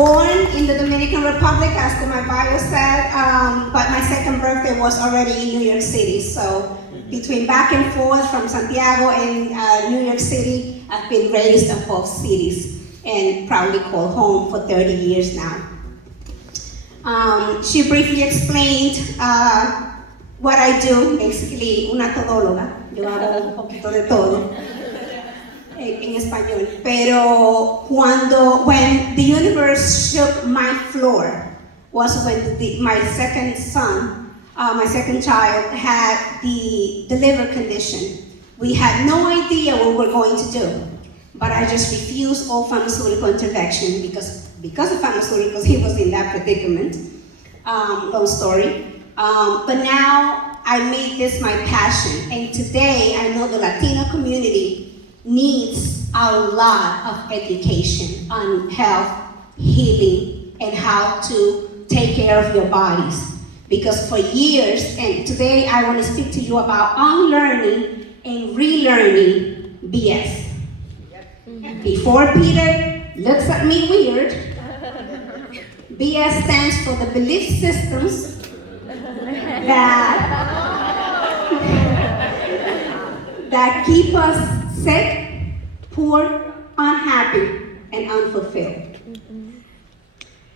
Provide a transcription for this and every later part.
born in the Dominican Republic, as my bio said, but my second birthday was already in New York City. So between back and forth from Santiago and New York City, I've been raised in both cities and proudly called home for 30 years now. She briefly explained what I do, basically una todóloga. Yo hago un poquito de todo en español. Pero when the universe shook my floor was when my second son, my second child, had the liver condition. We had no idea what we were going to do, but I just refused all pharmaceutical intervention because of pharmaceuticals, he was in that predicament. Long story. But now I made this my passion, and today I know the Latino community needs a lot of education on health, healing, and how to take care of your bodies. Because for years, and today I want to speak to you about unlearning and relearning BS. Before Peter looks at me weird, BS stands for the belief systems that keep us sick, poor, unhappy, and unfulfilled.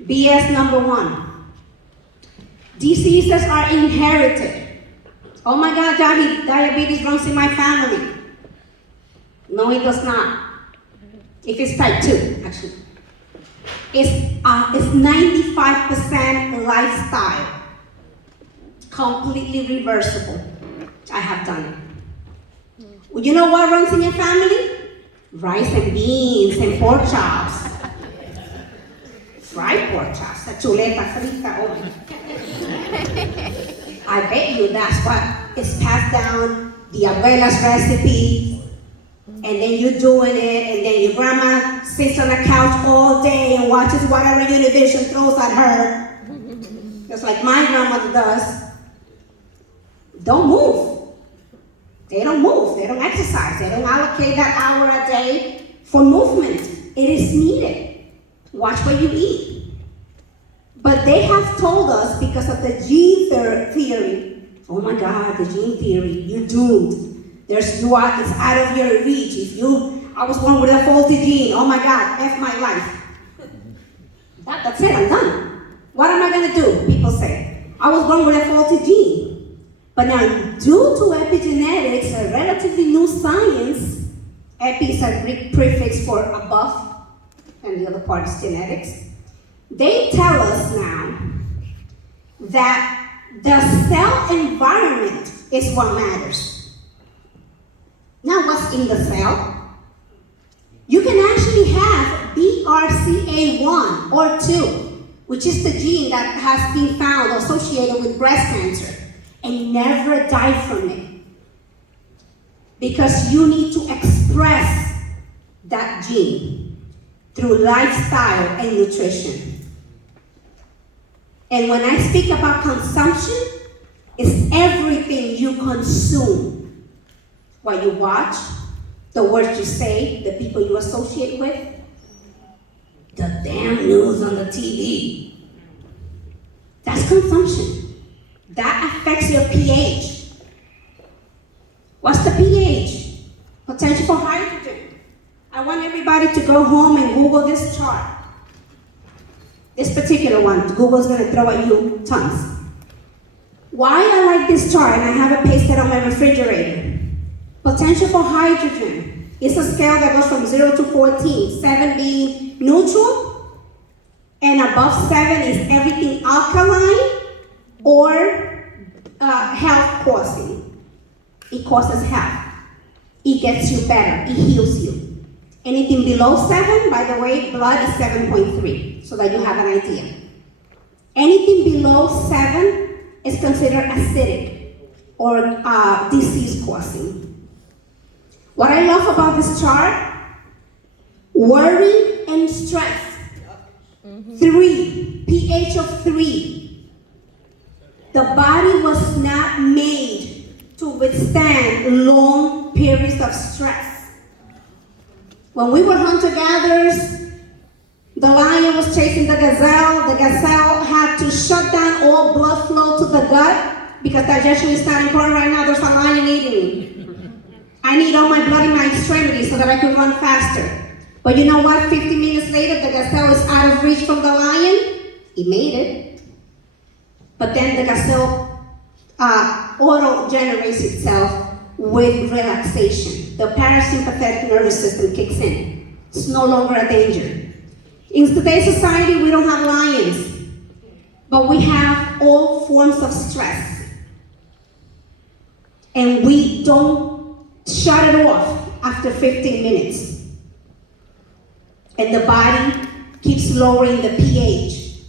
BS number 1. Diseases are inherited. Oh my God, Jahy, diabetes runs in my family. No, it does not. If it's type 2, actually. It's 95% lifestyle. Completely reversible. I have done it. Well, you know what runs in your family? Rice and beans and pork chops. Fried pork chops, la chuleta frita, oh my God. I bet you that's what is passed down, the abuela's recipe, and then you're doing it, and then your grandma sits on the couch all day and watches whatever Univision throws at her, just like my grandmother does. Don't move. They don't move, they don't exercise, they don't allocate that hour a day for movement. It is needed. Watch what you eat. But they have told us, because of the gene theory, oh my God, the gene theory, you're doomed. It's out of your reach. I was born with a faulty gene, oh my God, F my life. That's it, I'm done. What am I gonna do? People say, I was born with a faulty gene. But now, due to epigenetics, a relatively new science, epi is a Greek prefix for above, and the other part is genetics. They tell us now that the cell environment is what matters. Now, what's in the cell? You can actually have BRCA1 or 2, which is the gene that has been found associated with breast cancer, and never die from it. Because you need to express that gene through lifestyle and nutrition. And when I speak about consumption, it's everything you consume. What you watch, the words you say, the people you associate with, the damn news on the TV. That's consumption. That affects your pH. What's the pH? Potential for hydrogen. I want everybody to go home and Google this chart. This particular one, Google's gonna throw at you tons. Why I like this chart, and I have it pasted on my refrigerator. Potential for hydrogen. It's a scale that goes from 0 to 14, 7 being neutral, and above 7 is everything alkaline, or health causing. It causes health. It gets you better. It heals you. Anything below 7, by the way, blood is 7.3, so that you have an idea. Anything below 7 is considered acidic or disease causing. What I love about this chart, worry and stress. 3, pH of 3. The body was not made to withstand long periods of stress. When we were hunter-gatherers, The lion was chasing the gazelle. The gazelle had to shut down all blood flow to the gut because digestion is not important right now. There's a lion eating me. I need all my blood in my extremities so that I can run faster. But you know what? 50 minutes later, the gazelle is out of reach from the lion. He made it. But then the gazelle auto-generates itself with relaxation. The parasympathetic nervous system kicks in. It's no longer a danger. In today's society, we don't have lions, but we have all forms of stress. And we don't shut it off after 15 minutes. And the body keeps lowering the pH.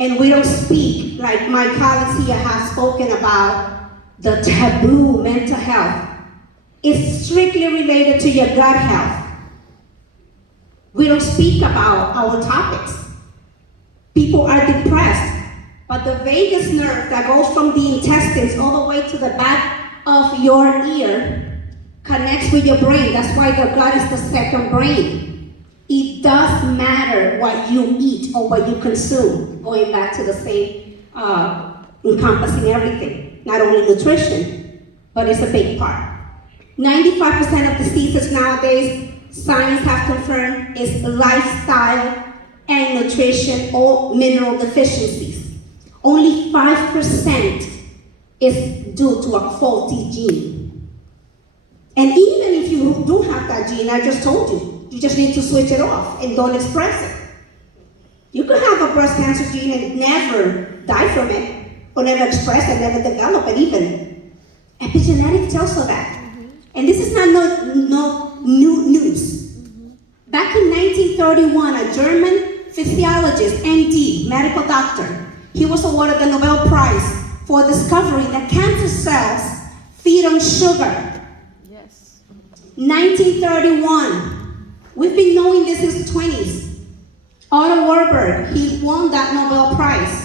And we don't speak, like my colleagues here have spoken about, the taboo mental health. It's strictly related to your gut health. We don't speak about our topics. People are depressed, but the vagus nerve that goes from the intestines all the way to the back of your ear connects with your brain. That's why the gut is the second brain. It does matter what you eat or what you consume, going back to the same, encompassing everything, not only nutrition, but it's a big part. 95% of diseases nowadays, science have confirmed, is lifestyle and nutrition or mineral deficiencies. Only 5% is due to a faulty gene. And even if you do have that gene, I just told you, you just need to switch it off and don't express it. You could have a breast cancer gene and never die from it, or never express it, never develop it even. Epigenetics tells us that. And this is not no new news. Back in 1931, a German physiologist, MD, medical doctor, he was awarded the Nobel Prize for discovering that cancer cells feed on sugar. Yes. 1931. We've been knowing this since the 20s. Otto Warburg, he won that Nobel Prize.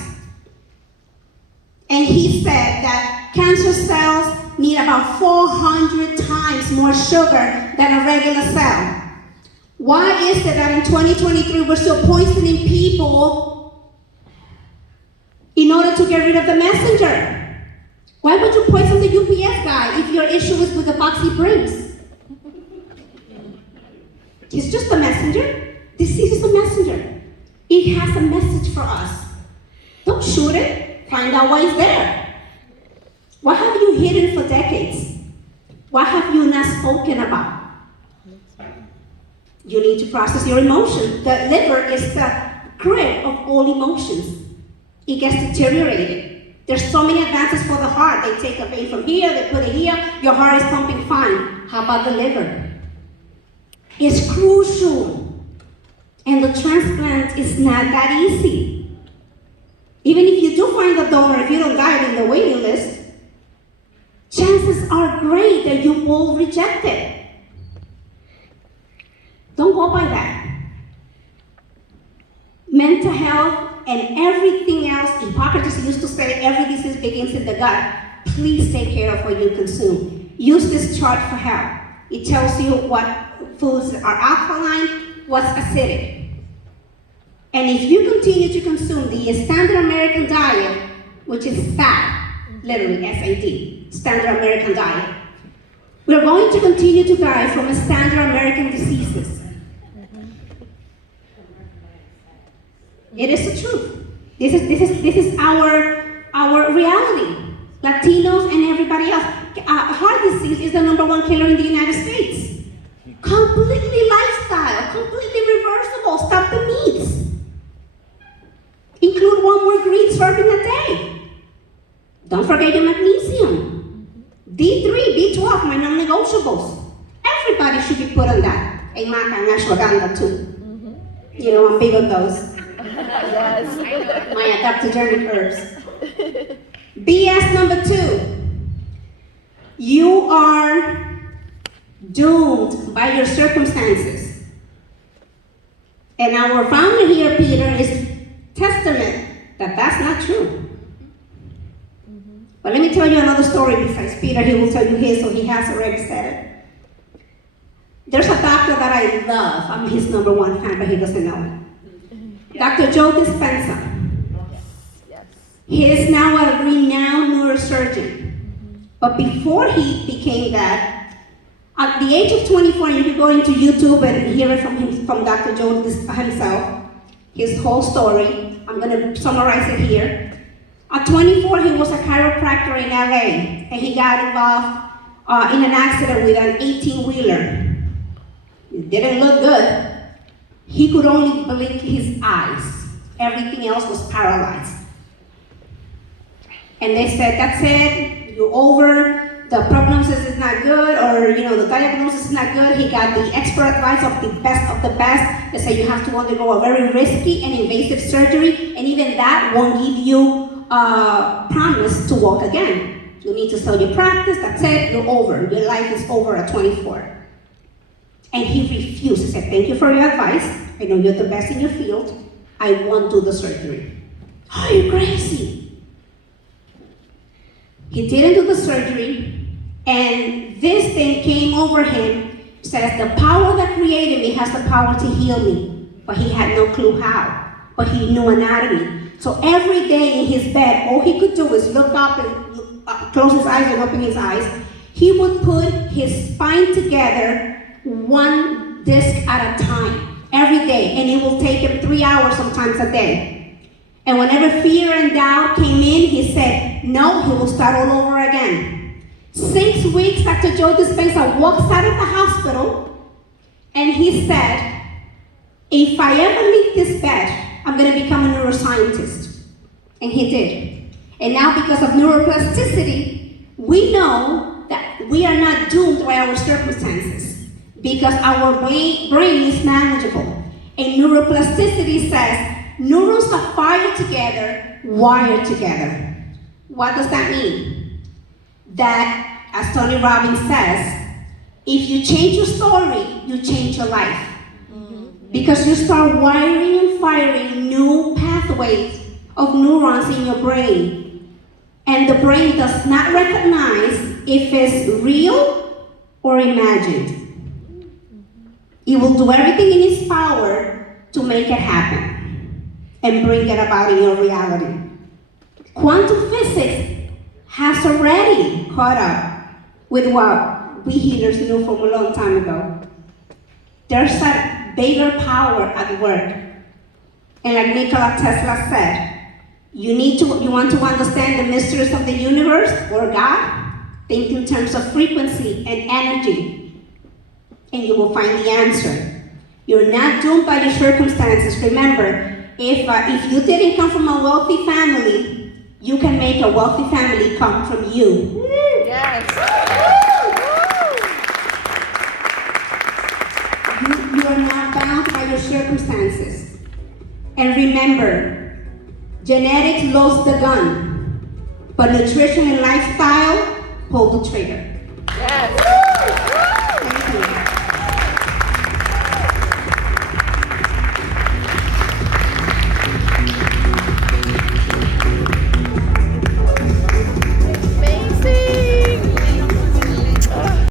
And he said that cancer cells need about 400 times more sugar than a regular cell. Why is it that in 2023 we're still poisoning people in order to get rid of the messenger? Why would you poison the UPS guy if your issue is with the box he brings? He's just a messenger. Disease is a messenger. It has a message for us. Don't shoot it. Find out why it's there. What have you hidden for decades? What have you not spoken about? You need to process your emotions. The liver is the crib of all emotions. It gets deteriorated. There's so many advances for the heart. They take a vein from here, they put it here, your heart is pumping fine. How about the liver? It's crucial. And the transplant is not that easy. Even if you do find a donor, if you don't die in the waiting list, chances are great that you will reject it. Don't go by that. Mental health and everything else, Hippocrates used to say every disease begins in the gut. Please take care of what you consume. Use this chart for help. It tells you what foods are alkaline, what's acidic. And if you continue to consume the standard American diet, which is SAD, literally SAD, standard American diet, we're going to continue to die from standard American diseases. It is the truth. This is our reality. Latinos and everybody else. Heart disease is the #1 killer in the United States. Completely lifestyle, completely reversible. Stop the meats. Include 1 more green serving a day. Don't forget your magnesium. D3, B12, my non-negotiables. Everybody should be put on that. And ashwagandha too. You know, I'm big on those. Yes. My adaptogenic herbs. BS number 2. You are doomed by your circumstances. And our founder here, Peter, is testament that that's not true. But let me tell you another story besides Peter. He will tell you his, so he has already said it. There's a doctor that I love. I'm his number one fan, but he doesn't know it. Dr. Joe Dispenza. Yes. He is now a renowned neurosurgeon. But before he became that, at the age of 24, you can go into YouTube and hear it from Dr. Joe himself, his whole story. I'm going to summarize it here. At 24, he was a chiropractor in LA, and he got involved in an accident with an 18-wheeler. It didn't look good. He could only blink his eyes. Everything else was paralyzed. And they said, that's it, you're over, the prognosis is not good, or the diagnosis is not good. He got the expert advice of the best. They said you have to undergo a very risky and invasive surgery, and even that won't give you a promise to walk again. You need to sell your practice, that's it, you're over. Your life is over at 24. And he refused. He said, thank you for your advice. I know you're the best in your field. I won't do the surgery. Oh, you're crazy. He didn't do the surgery, and this thing came over him. Says, the power that created me has the power to heal me. But he had no clue how. But he knew anatomy. So every day in his bed, all he could do is look up and close his eyes and open his eyes. He would put his spine together one disc at a time, every day, and it will take him 3 hours sometimes a day. And whenever fear and doubt came in, he said, no, he will start all over again. 6 weeks, Dr. Joe Dispenza walks out of the hospital, and he said, if I ever leave this bed, I'm going to become a neuroscientist. And he did. And now because of neuroplasticity, we know that we are not doomed by our circumstances, because our brain is manageable. And neuroplasticity says neurons are fired together, wired together. What does that mean? That, as Tony Robbins says, if you change your story, you change your life. Because you start wiring and firing new pathways of neurons in your brain. And the brain does not recognize if it's real or imagined. He will do everything in his power to make it happen and bring it about in your reality. Quantum physics has already caught up with what we healers knew from a long time ago. There's a bigger power at work. And like Nikola Tesla said, you want to understand the mysteries of the universe or God? Think in terms of frequency and energy, and you will find the answer. You're not doomed by your circumstances. Remember, if you didn't come from a wealthy family, you can make a wealthy family come from you. Yes. You are not bound by your circumstances. And remember, genetics loads the gun, but nutrition and lifestyle pull the trigger. Yes.